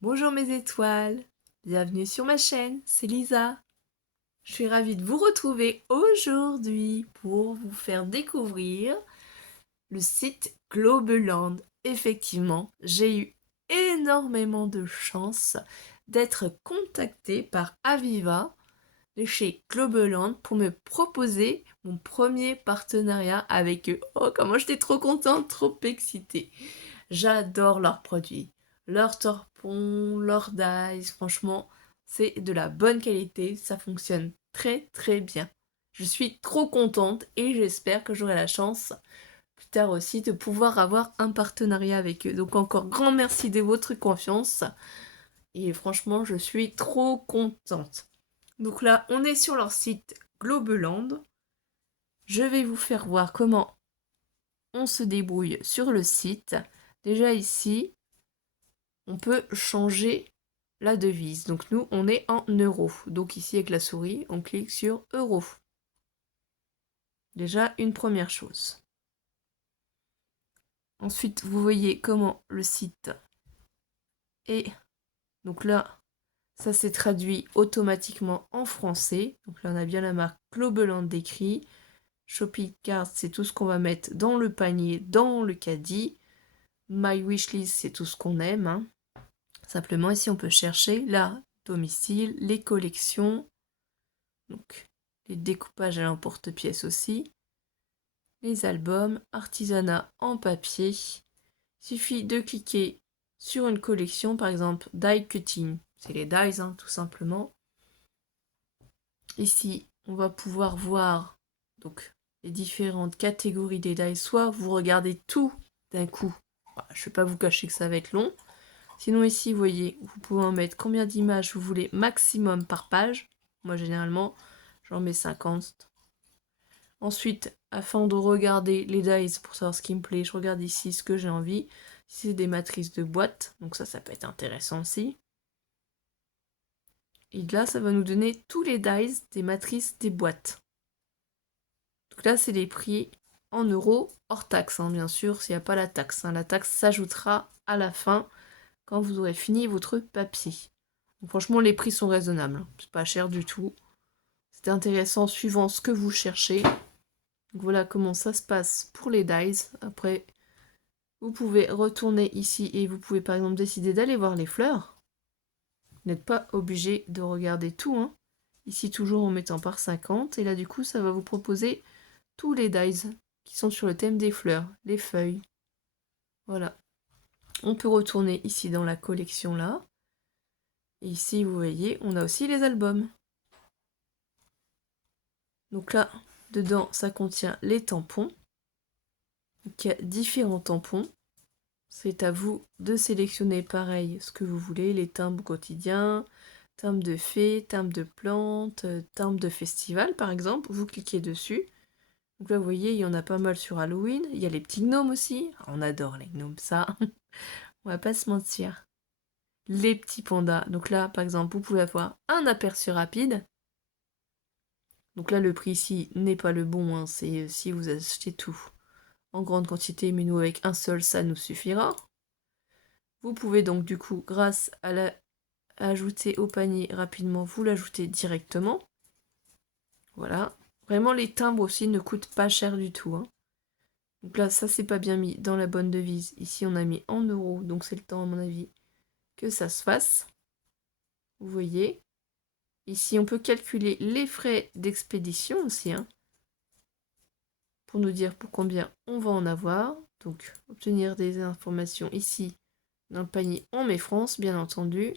Bonjour mes étoiles, bienvenue sur ma chaîne, c'est Lisa. Je suis ravie de vous retrouver aujourd'hui pour vous faire découvrir le site Globeland. Effectivement, j'ai eu énormément de chance d'être contactée par Aviva de chez Globeland pour me proposer mon premier partenariat avec eux. Oh, comment j'étais trop contente, trop excitée. J'adore leurs produits, leurs tampons, leurs dyes, franchement, c'est de la bonne qualité, ça fonctionne très très bien. Je suis trop contente et j'espère que j'aurai la chance plus tard aussi de pouvoir avoir un partenariat avec eux. Donc encore grand merci de votre confiance et franchement, je suis trop contente. Donc là, on est sur leur site Globeland. Je vais vous faire voir comment on se débrouille sur le site. Déjà ici, on peut changer la devise. Donc nous, on est en euros. Donc ici, avec la souris, on clique sur euros. Déjà, une première chose. Ensuite, vous voyez comment le site est. Donc là, ça s'est traduit automatiquement en français. Donc là, on a bien la marque Globeland décrit. Shopping cart, c'est tout ce qu'on va mettre dans le panier, dans le caddie. My wishlist, c'est tout ce qu'on aime, hein. Simplement, ici, on peut chercher la domicile, les collections, donc les découpages à l'emporte-pièce aussi, les albums, artisanat en papier. Il suffit de cliquer sur une collection, par exemple die cutting, c'est les dies, hein, tout simplement. Ici, on va pouvoir voir donc les différentes catégories des dies. Soit vous regardez tout d'un coup. Voilà, je ne vais pas vous cacher que ça va être long. Sinon ici, vous voyez, vous pouvez en mettre combien d'images vous voulez maximum par page. Moi, généralement, j'en mets 50. Ensuite, afin de regarder les dies pour savoir ce qui me plaît, je regarde ici ce que j'ai envie. Ici, c'est des matrices de boîte, donc ça peut être intéressant aussi. Et là, ça va nous donner tous les dies des matrices des boîtes. Donc là, c'est les prix en euros, hors taxe, hein, bien sûr, s'il n'y a pas la taxe. Hein. La taxe s'ajoutera à la fin, quand vous aurez fini votre papier. Donc, franchement, les prix sont raisonnables. C'est pas cher du tout. C'est intéressant suivant ce que vous cherchez. Donc voilà comment ça se passe pour les dies. Après, vous pouvez retourner ici et vous pouvez par exemple décider d'aller voir les fleurs. Vous n'êtes pas obligé de regarder tout, hein. Ici toujours en mettant par 50. Et là du coup ça va vous proposer tous les dies qui sont sur le thème des fleurs, les feuilles. Voilà. On peut retourner ici dans la collection là. Et ici vous voyez, on a aussi les albums. Donc là, dedans ça contient les tampons. Donc il y a différents tampons. C'est à vous de sélectionner pareil ce que vous voulez, les timbres quotidiens, timbres de fées, timbres de plantes, timbres de festival par exemple. Vous cliquez dessus. Donc là vous voyez, il y en a pas mal sur Halloween. Il y a les petits gnomes aussi. Ah, on adore les gnomes, ça. On va pas se mentir. Les petits pandas. Donc là par exemple, vous pouvez avoir un aperçu rapide. Donc là le prix ici n'est pas le bon, hein, c'est si vous achetez tout en grande quantité, mais nous avec un seul ça nous suffira. Vous pouvez donc du coup, grâce à la ajouter au panier rapidement, vous l'ajoutez directement. Voilà. Vraiment, les timbres aussi ne coûtent pas cher du tout, hein. Donc là, ça, c'est pas bien mis dans la bonne devise. Ici, on a mis en euros, donc c'est le temps, à mon avis, que ça se fasse. Vous voyez. Ici, on peut calculer les frais d'expédition aussi, hein, pour nous dire pour combien on va en avoir. Donc, obtenir des informations ici, dans le panier, on met France, bien entendu.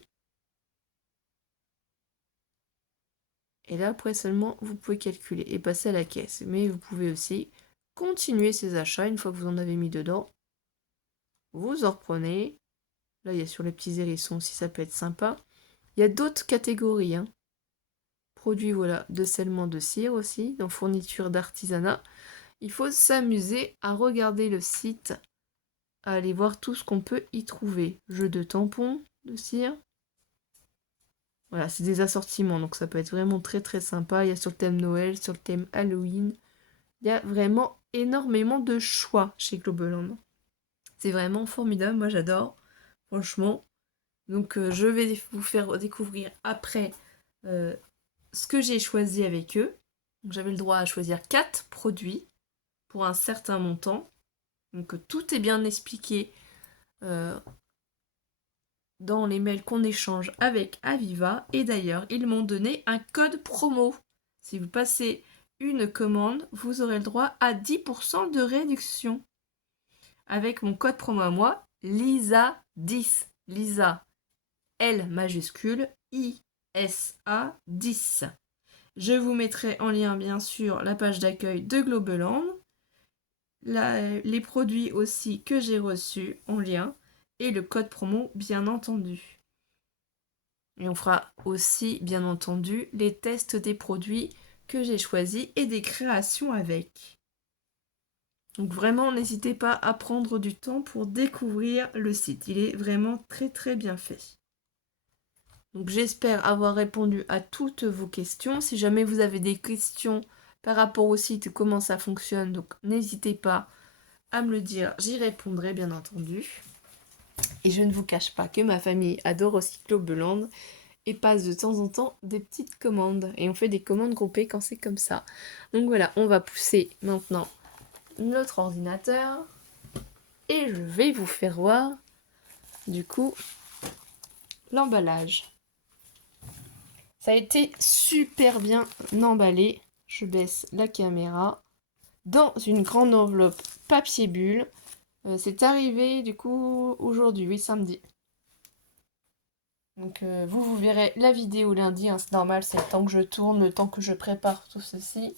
Et là, après seulement, vous pouvez calculer et passer à la caisse. Mais vous pouvez aussi continuer ces achats une fois que vous en avez mis dedans. Vous en reprenez. Là, il y a sur les petits hérissons aussi, ça peut être sympa. Il y a d'autres catégories, hein. Produits, voilà, de scellement de cire aussi, dans fourniture d'artisanat. Il faut s'amuser à regarder le site, à aller voir tout ce qu'on peut y trouver. Jeux de tampons de cire. Voilà, c'est des assortiments, donc ça peut être vraiment très très sympa. Il y a sur le thème Noël, sur le thème Halloween. Il y a vraiment énormément de choix chez Globeland. C'est vraiment formidable, moi j'adore. Franchement, Donc je vais vous faire découvrir après ce que j'ai choisi avec eux. J'avais le droit à choisir 4 produits pour un certain montant. Donc tout est bien expliqué dans les mails qu'on échange avec Aviva. Et d'ailleurs, ils m'ont donné un code promo. Si vous passez une commande, vous aurez le droit à 10% de réduction. Avec mon code promo à moi, LISA10. LISA, L majuscule, ISA 10. Je vous mettrai en lien, bien sûr, la page d'accueil de Globeland, les produits aussi que j'ai reçus en lien, et le code promo, bien entendu. Et on fera aussi, bien entendu, les tests des produits que j'ai choisis et des créations avec. Donc vraiment, n'hésitez pas à prendre du temps pour découvrir le site. Il est vraiment très très bien fait. Donc j'espère avoir répondu à toutes vos questions. Si jamais vous avez des questions par rapport au site, comment ça fonctionne, donc n'hésitez pas à me le dire, j'y répondrai bien entendu. Et je ne vous cache pas que ma famille adore aussi Globeland et passe de temps en temps des petites commandes. Et on fait des commandes groupées quand c'est comme ça. Donc voilà, on va pousser maintenant notre ordinateur. Et je vais vous faire voir, du coup, l'emballage. Ça a été super bien emballé. Je baisse la caméra. Dans une grande enveloppe papier bulle. C'est arrivé du coup aujourd'hui, oui, samedi. Donc vous verrez la vidéo lundi, hein, c'est normal, c'est le temps que je tourne, le temps que je prépare tout ceci.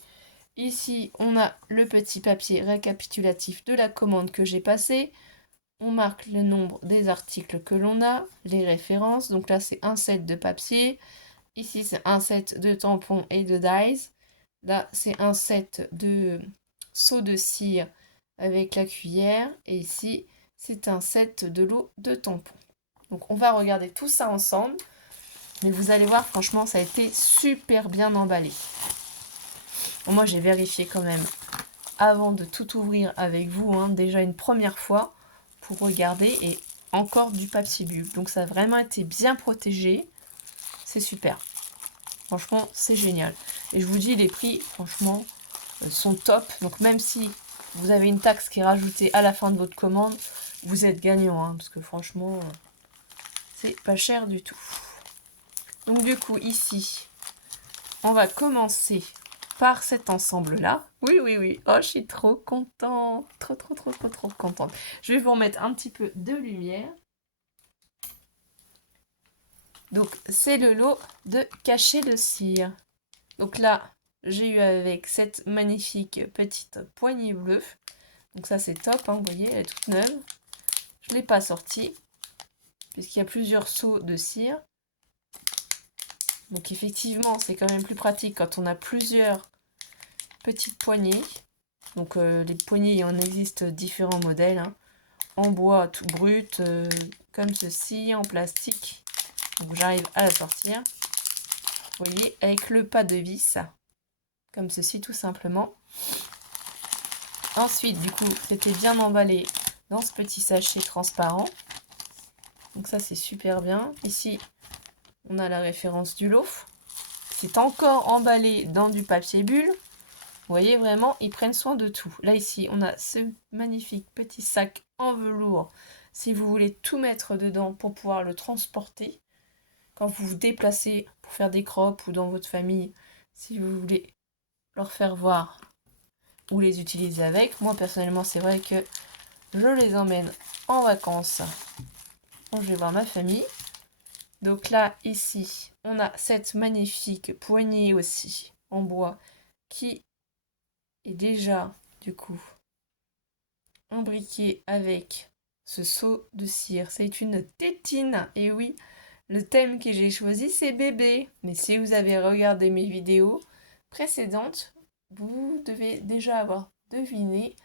Ici, on a le petit papier récapitulatif de la commande que j'ai passée. On marque le nombre des articles que l'on a, les références. Donc là, c'est un set de papier. Ici, c'est un set de tampons et de dies. Là, c'est un set de seaux de cire avec la cuillère. Et ici, c'est un set de lot de tampons. Donc, on va regarder tout ça ensemble. Mais vous allez voir, franchement, ça a été super bien emballé. Bon, moi, j'ai vérifié quand même avant de tout ouvrir avec vous, hein, déjà une première fois, pour regarder. Et encore du papier bulle. Donc, ça a vraiment été bien protégé. C'est super. Franchement, c'est génial. Et je vous dis, les prix, franchement, sont top. Donc même si vous avez une taxe qui est rajoutée à la fin de votre commande, vous êtes gagnant. Hein, parce que franchement, c'est pas cher du tout. Donc du coup, ici, on va commencer par cet ensemble-là. Oui, oui, oui. Oh, je suis trop contente. Trop contente. Je vais vous remettre un petit peu de lumière. Donc, c'est le lot de cachets de cire. Donc là, j'ai eu avec cette magnifique petite poignée bleue. Donc ça, c'est top, hein, vous voyez, elle est toute neuve. Je ne l'ai pas sortie, puisqu'il y a plusieurs seaux de cire. Donc effectivement, c'est quand même plus pratique quand on a plusieurs petites poignées. Donc les poignées, il en existe différents modèles. Hein. En bois tout brut, comme ceci, en plastique. Donc j'arrive à la sortir. Vous voyez, avec le pas de vis, comme ceci tout simplement. Ensuite, du coup, c'était bien emballé dans ce petit sachet transparent. Donc ça, c'est super bien. Ici, on a la référence du lot. C'est encore emballé dans du papier bulle. Vous voyez, vraiment, ils prennent soin de tout. Là, ici, on a ce magnifique petit sac en velours. Si vous voulez tout mettre dedans pour pouvoir le transporter, quand vous vous déplacez pour faire des crêpes ou dans votre famille, si vous voulez leur faire voir ou les utiliser avec. Moi, personnellement, c'est vrai que je les emmène en vacances quand je vais voir ma famille. Donc là, ici, on a cette magnifique poignée aussi en bois qui est déjà, du coup, imbriquée avec ce seau de cire. C'est une tétine. Et oui, le thème que j'ai choisi, c'est bébé. Mais si vous avez regardé mes vidéos précédentes, vous devez déjà avoir deviné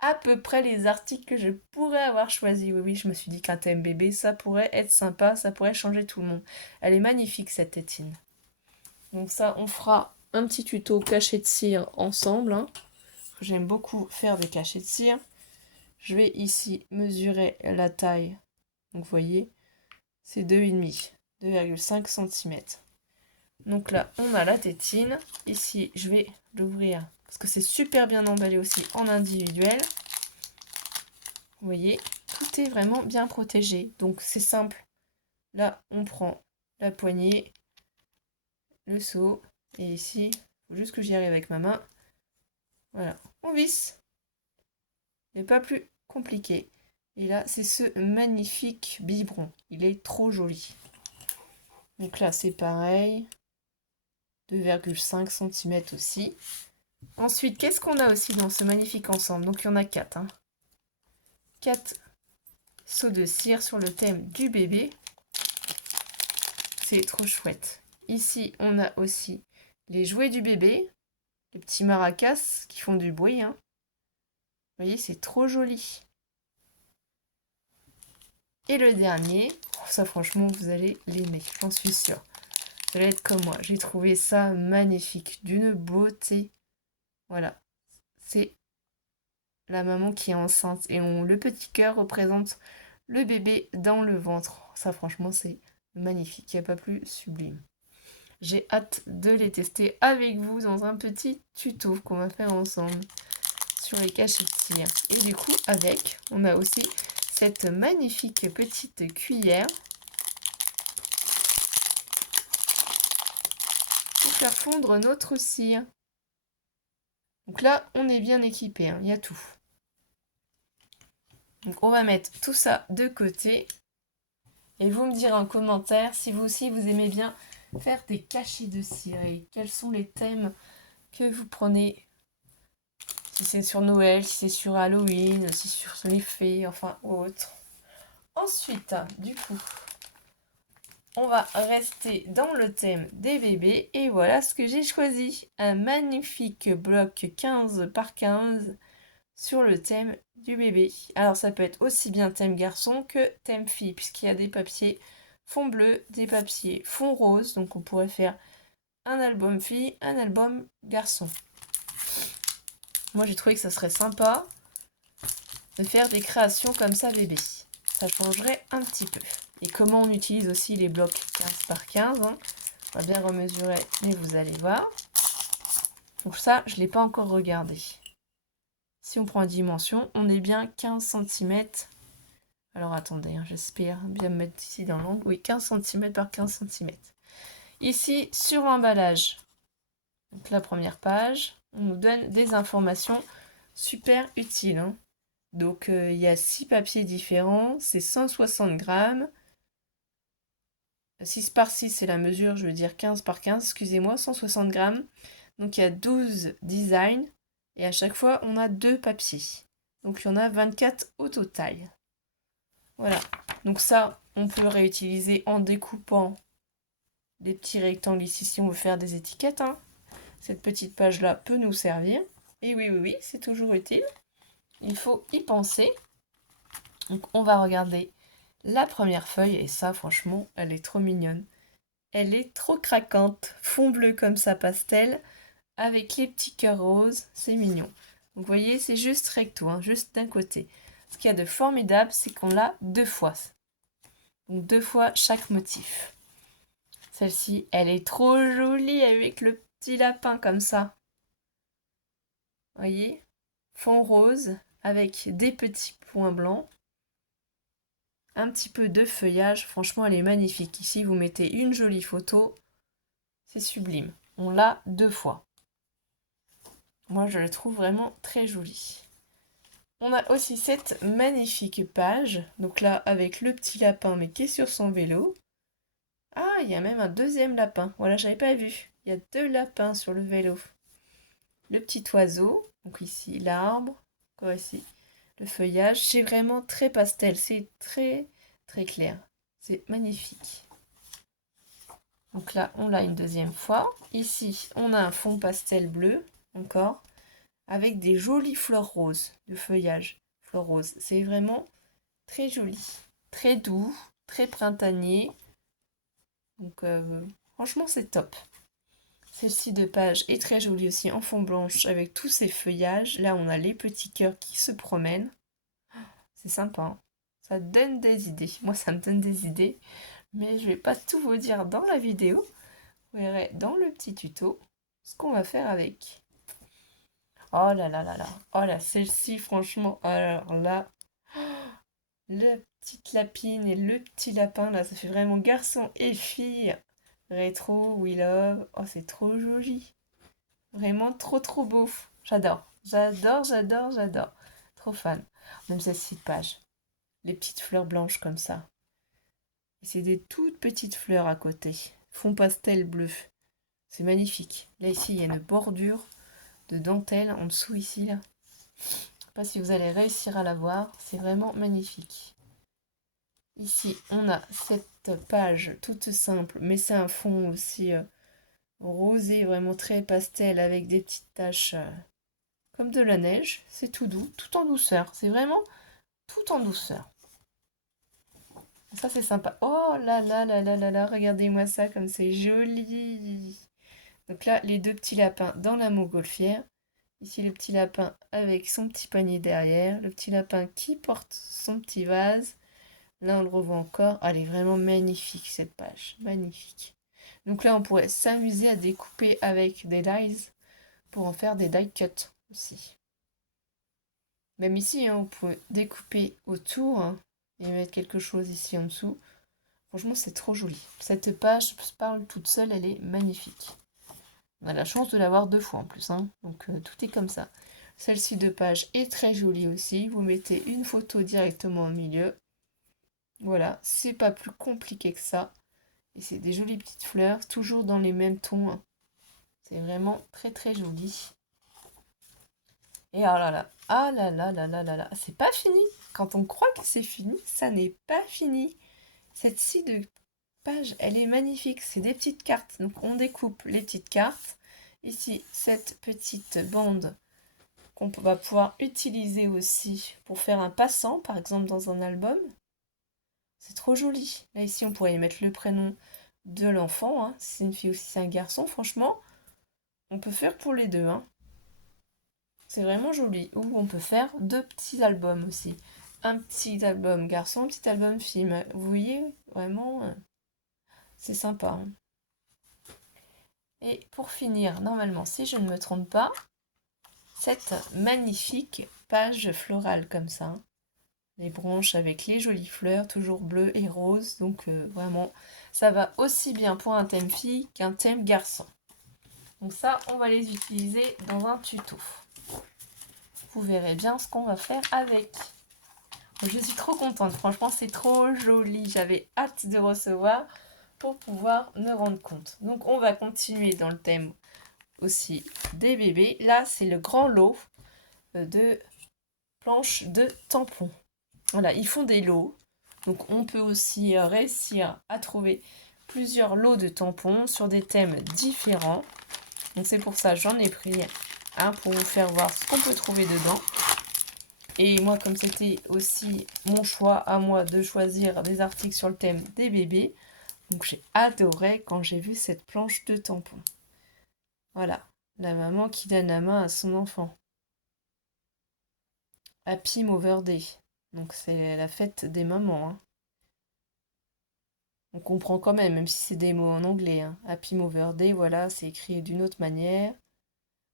à peu près les articles que je pourrais avoir choisis. Oui, je me suis dit qu'un thème bébé, ça pourrait être sympa, ça pourrait changer tout le monde. Elle est magnifique, cette tétine. Donc ça, on fera un petit tuto cachet de cire ensemble. Hein. J'aime beaucoup faire des cachets de cire. Je vais ici mesurer la taille. Donc vous voyez, c'est 2,5, 2,5 cm. Donc là, on a la tétine. Ici, je vais l'ouvrir parce que c'est super bien emballé aussi en individuel. Vous voyez, tout est vraiment bien protégé. Donc c'est simple. Là, on prend la poignée, le seau. Et ici, il faut juste que j'y arrive avec ma main. Voilà, on visse. Il n'est pas plus compliqué. Et là, c'est ce magnifique biberon. Il est trop joli. Donc là, c'est pareil. 2,5 cm aussi. Ensuite, qu'est-ce qu'on a aussi dans ce magnifique ensemble? Donc, il y en a 4. 4 seaux de cire sur le thème du bébé. C'est trop chouette. Ici, on a aussi les jouets du bébé. Les petits maracas qui font du bruit. Vous voyez, c'est trop joli. Et le dernier, ça franchement, vous allez l'aimer, j'en suis sûre. Vous allez être comme moi. J'ai trouvé ça magnifique, d'une beauté. Voilà, c'est la maman qui est enceinte. Et le petit cœur représente le bébé dans le ventre. Ça franchement, c'est magnifique, il n'y a pas plus sublime. J'ai hâte de les tester avec vous dans un petit tuto qu'on va faire ensemble sur les cachets de cire. Et du coup, on a aussi cette magnifique petite cuillère pour faire fondre notre cire. Donc là, on est bien équipé, il y a tout. Donc on va mettre tout ça de côté. Et vous me direz en commentaire si vous aussi vous aimez bien faire des cachets de cire et quels sont les thèmes que vous prenez. Si c'est sur Noël, si c'est sur Halloween, si c'est sur les fées, enfin autre. Ensuite, du coup, on va rester dans le thème des bébés. Et voilà ce que j'ai choisi. Un magnifique bloc 15 par 15 sur le thème du bébé. Alors ça peut être aussi bien thème garçon que thème fille, puisqu'il y a des papiers fond bleu, des papiers fond rose. Donc on pourrait faire un album fille, un album garçon. Moi j'ai trouvé que ça serait sympa de faire des créations comme ça bébé. Ça changerait un petit peu. Et comment on utilise aussi les blocs 15 par 15. On va bien remesurer, mais vous allez voir. Donc ça, je ne l'ai pas encore regardé. Si on prend en dimension, on est bien 15 cm. Alors attendez, j'espère bien me mettre ici dans l'angle. Oui, 15 cm par 15 cm. Ici, sur l'emballage, donc la première page, on nous donne des informations super utiles. Donc il y a 6 papiers différents, c'est 160 grammes. 6 par 6, c'est la mesure, je veux dire 15 par 15, excusez-moi, 160 grammes. Donc il y a 12 designs et à chaque fois on a 2 papiers. Donc il y en a 24 au total. Voilà, donc ça on peut le réutiliser en découpant des petits rectangles ici si on veut faire des étiquettes. Cette petite page là peut nous servir. Et oui, c'est toujours utile. Il faut y penser. Donc on va regarder la première feuille et ça franchement elle est trop mignonne. Elle est trop craquante, fond bleu comme ça pastel, avec les petits cœurs roses, c'est mignon. Vous voyez, c'est juste recto, juste d'un côté. Ce qu'il y a de formidable, c'est qu'on l'a 2 fois. Donc 2 fois chaque motif. Celle-ci, elle est trop jolie avec le petit lapin comme ça. Vous voyez, fond rose avec des petits points blancs. Un petit peu de feuillage, franchement elle est magnifique. Ici vous mettez une jolie photo, c'est sublime. On l'a 2 fois. Moi, je la trouve vraiment très jolie. On a aussi cette magnifique page. Donc là, avec le petit lapin, mais qui est sur son vélo. Ah, il y a même un deuxième lapin. Voilà, j'avais pas vu. Il y a 2 lapins sur le vélo. Le petit oiseau. Donc ici, l'arbre. Encore ici, le feuillage. C'est vraiment très pastel. C'est très, très clair. C'est magnifique. Donc là, on l'a une deuxième fois. Ici, on a un fond pastel bleu. Encore. Avec des jolies fleurs roses, de feuillage, fleurs roses. C'est vraiment très joli, très doux, très printanier. Donc franchement c'est top. Celle-ci de page est très jolie aussi en fond blanche avec tous ces feuillages. Là on a les petits cœurs qui se promènent. C'est sympa, Ça donne des idées. Moi ça me donne des idées. mais je vais pas tout vous dire dans la vidéo. Vous verrez dans le petit tuto ce qu'on va faire avec. Oh là là là là. Oh là, celle-ci, franchement, alors là, le petite lapine et le petit lapin, là, ça fait vraiment garçon et fille. Rétro, we love. Oh, c'est trop joli. Vraiment trop trop beau. J'adore. J'adore, j'adore, j'adore. Trop fan. Même celle-ci de page. Les petites fleurs blanches comme ça. Et c'est des toutes petites fleurs à côté. Fond pastel bleu. C'est magnifique. Là, ici, il y a une bordure de dentelle en dessous, ici, là. Je sais pas si vous allez réussir à la voir. C'est vraiment magnifique. Ici, on a cette page toute simple, mais c'est un fond aussi rosé, vraiment très pastel, avec des petites taches comme de la neige. C'est tout doux, tout en douceur. C'est vraiment tout en douceur. Ça, c'est sympa. Oh là là là là là là, regardez-moi ça comme c'est joli. Donc là, les deux petits lapins dans la montgolfière. Ici, le petit lapin avec son petit panier derrière. Le petit lapin qui porte son petit vase. Là, on le revoit encore. Ah, elle est vraiment magnifique, cette page. Magnifique. Donc là, on pourrait s'amuser à découper avec des dies pour en faire des die cuts aussi. Même ici, hein, on peut découper autour hein, et mettre quelque chose ici en dessous. Franchement, c'est trop joli. Cette page, je parle toute seule, elle est magnifique. On a la chance de l'avoir deux fois en plus, hein. Donc tout est comme ça. Celle-ci de page est très jolie aussi. Vous mettez une photo directement au milieu. Voilà, c'est pas plus compliqué que ça. Et c'est des jolies petites fleurs, toujours dans les mêmes tons, hein. C'est vraiment très très joli. Et oh là là, ah là là là là là là, c'est pas fini. Quand on croit que c'est fini, ça n'est pas fini. Cette-ci de page, elle est magnifique. C'est des petites cartes. Donc on découpe les petites cartes. Ici, cette petite bande qu'on va pouvoir utiliser aussi pour faire un passant, par exemple dans un album. C'est trop joli. Là, ici, on pourrait y mettre le prénom de l'enfant. Hein. Si c'est une fille ou si c'est un garçon, franchement, on peut faire pour les deux. Hein. C'est vraiment joli. Ou on peut faire deux petits albums aussi. Un petit album garçon, un petit album fille. Vous voyez, vraiment, c'est sympa. Hein. Et pour finir, normalement, si je ne me trompe pas, cette magnifique page florale comme ça. Hein. Les branches avec les jolies fleurs, toujours bleues et roses. Donc vraiment, ça va aussi bien pour un thème fille qu'un thème garçon. Donc ça, on va les utiliser dans un tuto. Vous verrez bien ce qu'on va faire avec. Donc, je suis trop contente, franchement c'est trop joli. J'avais hâte de recevoir pour pouvoir me rendre compte. Donc on va continuer dans le thème aussi des bébés. Là, c'est le grand lot de planches de tampons. Voilà, ils font des lots. Donc on peut aussi réussir à trouver plusieurs lots de tampons sur des thèmes différents. Donc c'est pour ça j'en ai pris un pour vous faire voir ce qu'on peut trouver dedans. Et moi, comme c'était aussi mon choix à moi de choisir des articles sur le thème des bébés, donc j'ai adoré quand j'ai vu cette planche de tampons. Voilà, la maman qui donne la main à son enfant. Happy Mother's Day. Donc c'est la fête des mamans. Hein. On comprend quand même si c'est des mots en anglais. Hein. Happy Mother's Day, voilà, c'est écrit d'une autre manière.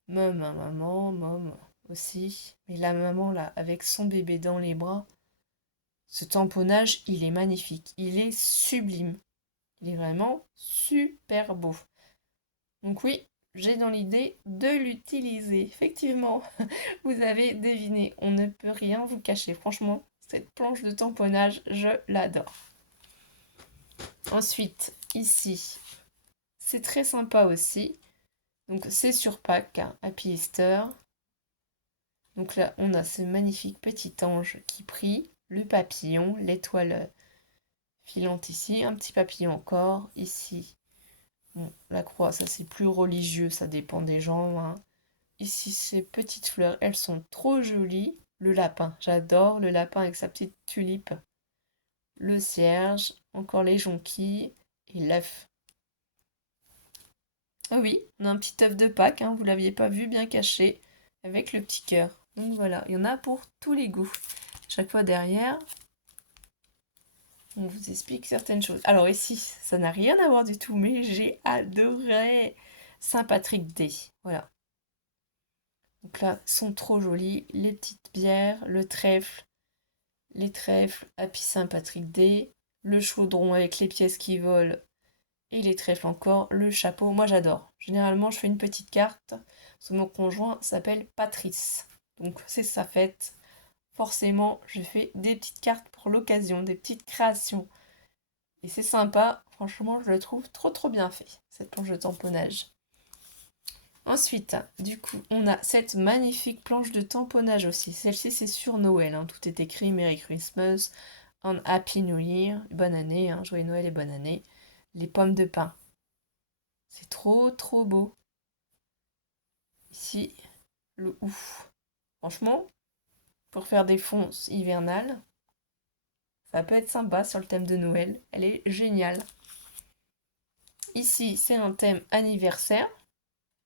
Mum, hein, maman, mom aussi. Mais la maman, là, avec son bébé dans les bras, ce tamponnage, il est magnifique. Il est sublime. Il est vraiment super beau. Donc oui, j'ai dans l'idée de l'utiliser. Effectivement, vous avez deviné, on ne peut rien vous cacher. Franchement, cette planche de tamponnage, je l'adore. Ensuite, ici, c'est très sympa aussi. Donc c'est sur Pâques, hein, Happy Easter. Donc là, on a ce magnifique petit ange qui prie, le papillon, l'étoile filante ici, un petit papillon encore, ici. Bon, la croix, ça c'est plus religieux, ça dépend des gens. Hein. Ici, ces petites fleurs, elles sont trop jolies. Le lapin, j'adore le lapin avec sa petite tulipe. Le cierge, encore les jonquilles et l'œuf. Ah oui, on a un petit œuf de Pâques, hein, vous ne l'aviez pas vu, bien caché, avec le petit cœur. Donc voilà, il y en a pour tous les goûts. Chaque fois derrière, on vous explique certaines choses. Alors ici, ça n'a rien à voir du tout, mais j'ai adoré Saint-Patrick Day. Voilà. Donc là, sont trop jolies. Les petites bières, le trèfle, les trèfles, Happy Saint-Patrick Day, le chaudron avec les pièces qui volent et les trèfles encore, le chapeau. Moi, j'adore. Généralement, je fais une petite carte. Parce que mon conjoint s'appelle Patrice. Donc, c'est sa fête. Forcément, je fais des petites cartes pour l'occasion, des petites créations. Et c'est sympa. Franchement, je le trouve trop trop bien fait, cette planche de tamponnage. Ensuite, du coup, on a cette magnifique planche de tamponnage aussi. Celle-ci, c'est sur Noël, hein. Tout est écrit Merry Christmas and Happy New Year. Bonne année, hein. Joyeux Noël et bonne année. Les pommes de pin. C'est trop, trop beau. Ici, le ouf. Franchement, pour faire des fonds hivernales, ça peut être sympa sur le thème de Noël. Elle est géniale. Ici, c'est un thème anniversaire.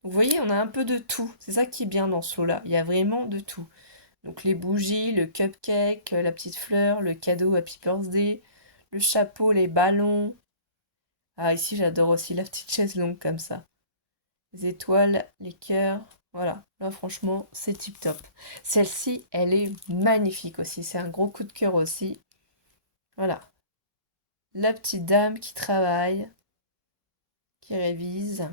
Vous voyez, on a un peu de tout. C'est ça qui est bien dans ce lot-là. Il y a vraiment de tout. Donc les bougies, le cupcake, la petite fleur, le cadeau Happy Birthday, le chapeau, les ballons. Ah, ici, j'adore aussi la petite chaise longue comme ça. Les étoiles, les cœurs. Voilà, là franchement, c'est tip top. Celle-ci, elle est magnifique aussi. C'est un gros coup de cœur aussi. Voilà. La petite dame qui travaille, qui révise.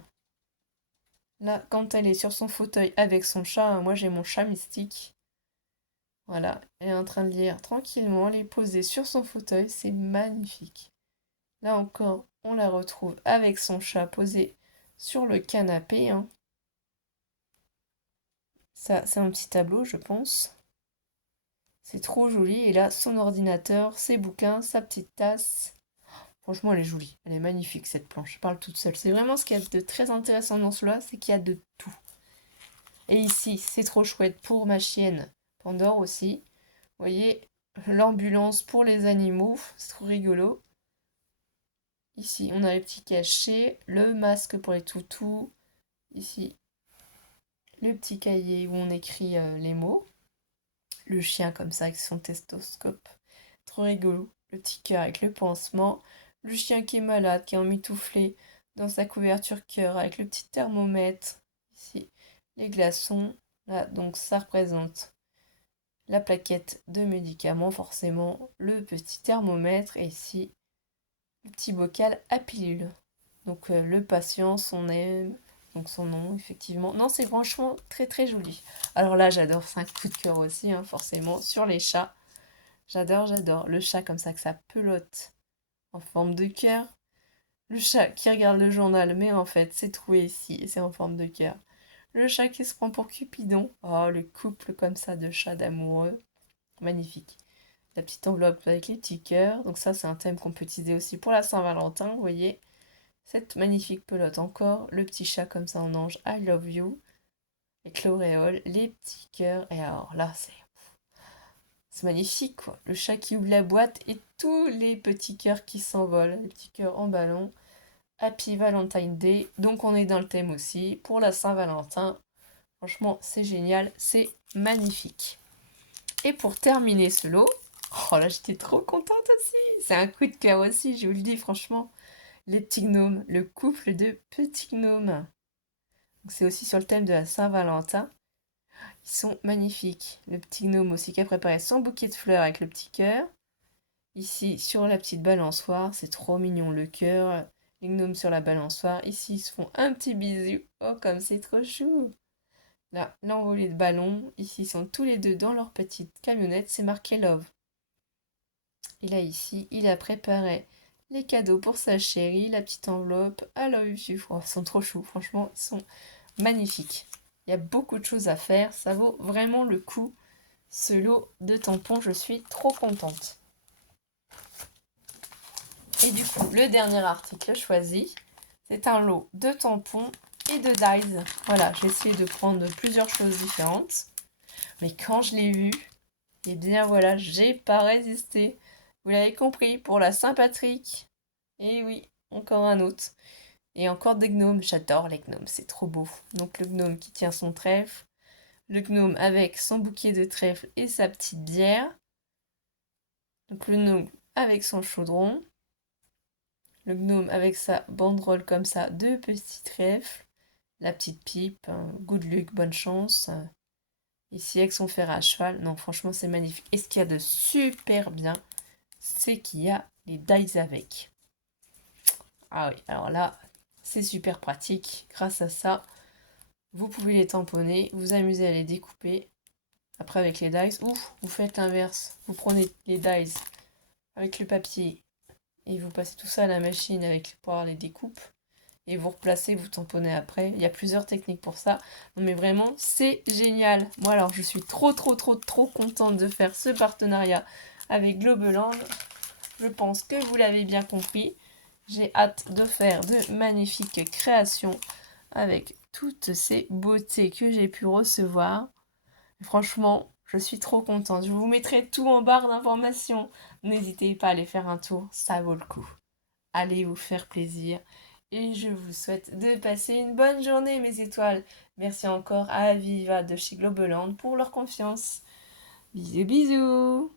Là, quand elle est sur son fauteuil avec son chat, moi j'ai mon chat mystique. Voilà, elle est en train de lire tranquillement, elle est posée sur son fauteuil, c'est magnifique. Là encore, on la retrouve avec son chat posé sur le canapé, hein. Ça, c'est un petit tableau, je pense. C'est trop joli. Et là, son ordinateur, ses bouquins, sa petite tasse. Franchement, elle est jolie. Elle est magnifique, cette planche. Je parle toute seule. C'est vraiment ce qu'il y a de très intéressant dans cela, c'est qu'il y a de tout. Et ici, c'est trop chouette pour ma chienne Pandore aussi. Vous voyez, l'ambulance pour les animaux. C'est trop rigolo. Ici, on a les petits cachets, le masque pour les toutous. Ici, le petit cahier où on écrit les mots. Le chien comme ça avec son testoscope. Trop rigolo. Le petit cœur avec le pansement. Le chien qui est malade, qui est emmitouflé dans sa couverture cœur avec le petit thermomètre. Ici, les glaçons. Là, donc ça représente la plaquette de médicaments, forcément. Le petit thermomètre. Et ici, le petit bocal à pilules. Donc le patient, son aime, donc son nom, effectivement. Non, c'est franchement très très joli. Alors là, j'adore, c'est un coup de cœur aussi, hein, forcément, sur les chats. J'adore, j'adore. Le chat comme ça, que ça pelote en forme de cœur. Le chat qui regarde le journal, mais en fait, c'est trouvé ici et c'est en forme de cœur. Le chat qui se prend pour Cupidon. Oh, le couple comme ça de chats d'amoureux. Magnifique. La petite enveloppe avec les petits cœurs. Donc ça, c'est un thème qu'on peut utiliser aussi pour la Saint-Valentin, vous voyez. Cette magnifique pelote encore, le petit chat comme ça en ange, I love you, avec l'auréole, les petits cœurs, et alors là, c'est magnifique quoi. Le chat qui ouvre la boîte et tous les petits cœurs qui s'envolent, les petits cœurs en ballon. Happy Valentine Day, donc on est dans le thème aussi, pour la Saint-Valentin. Franchement, c'est génial, c'est magnifique. Et pour terminer ce lot, oh là, j'étais trop contente aussi, c'est un coup de cœur aussi, je vous le dis franchement. Les petits gnomes, le couple de petits gnomes. C'est aussi sur le thème de la Saint-Valentin. Ils sont magnifiques. Le petit gnome aussi qui a préparé son bouquet de fleurs avec le petit cœur. Ici, sur la petite balançoire, c'est trop mignon le cœur. Les gnomes sur la balançoire. Ici, ils se font un petit bisou. Oh, comme c'est trop chou. Là, l'envolée de ballon. Ici, ils sont tous les deux dans leur petite camionnette. C'est marqué Love. Et là, ici, il a préparé les cadeaux pour sa chérie, la petite enveloppe. I love you. Oh, ils sont trop choux. Franchement, ils sont magnifiques. Il y a beaucoup de choses à faire. Ça vaut vraiment le coup. Ce lot de tampons, je suis trop contente. Et du coup, le dernier article choisi, c'est un lot de tampons et de dies. Voilà, j'ai essayé de prendre plusieurs choses différentes. Mais quand je l'ai vu, eh bien voilà, j'ai pas résisté. Vous l'avez compris, pour la Saint-Patrick. Et oui, encore un autre. Et encore des gnomes. J'adore les gnomes, c'est trop beau. Donc le gnome qui tient son trèfle. Le gnome avec son bouquet de trèfle et sa petite bière. Donc le gnome avec son chaudron. Le gnome avec sa banderole comme ça, 2 petits trèfles. La petite pipe, good luck, bonne chance. Ici avec son fer à cheval. Non, franchement, c'est magnifique. Et ce qu'il y a de super bien, c'est qu'il y a les dies avec. Ah oui, alors là, c'est super pratique. Grâce à ça, vous pouvez les tamponner, vous amuser à les découper. Après, avec les dies, ou vous faites l'inverse. Vous prenez les dies avec le papier et vous passez tout ça à la machine pour avoir les découpes. Et vous replacez, vous tamponnez après. Il y a plusieurs techniques pour ça. Non mais vraiment, c'est génial. Moi alors, je suis trop contente de faire ce partenariat avec Globeland. Je pense que vous l'avez bien compris. J'ai hâte de faire de magnifiques créations avec toutes ces beautés que j'ai pu recevoir. Franchement, je suis trop contente. Je vous mettrai tout en barre d'informations. N'hésitez pas à aller faire un tour, ça vaut le coup. Allez vous faire plaisir. Et je vous souhaite de passer une bonne journée, mes étoiles. Merci encore à Aviva de chez Globeland pour leur confiance. Bisous bisous.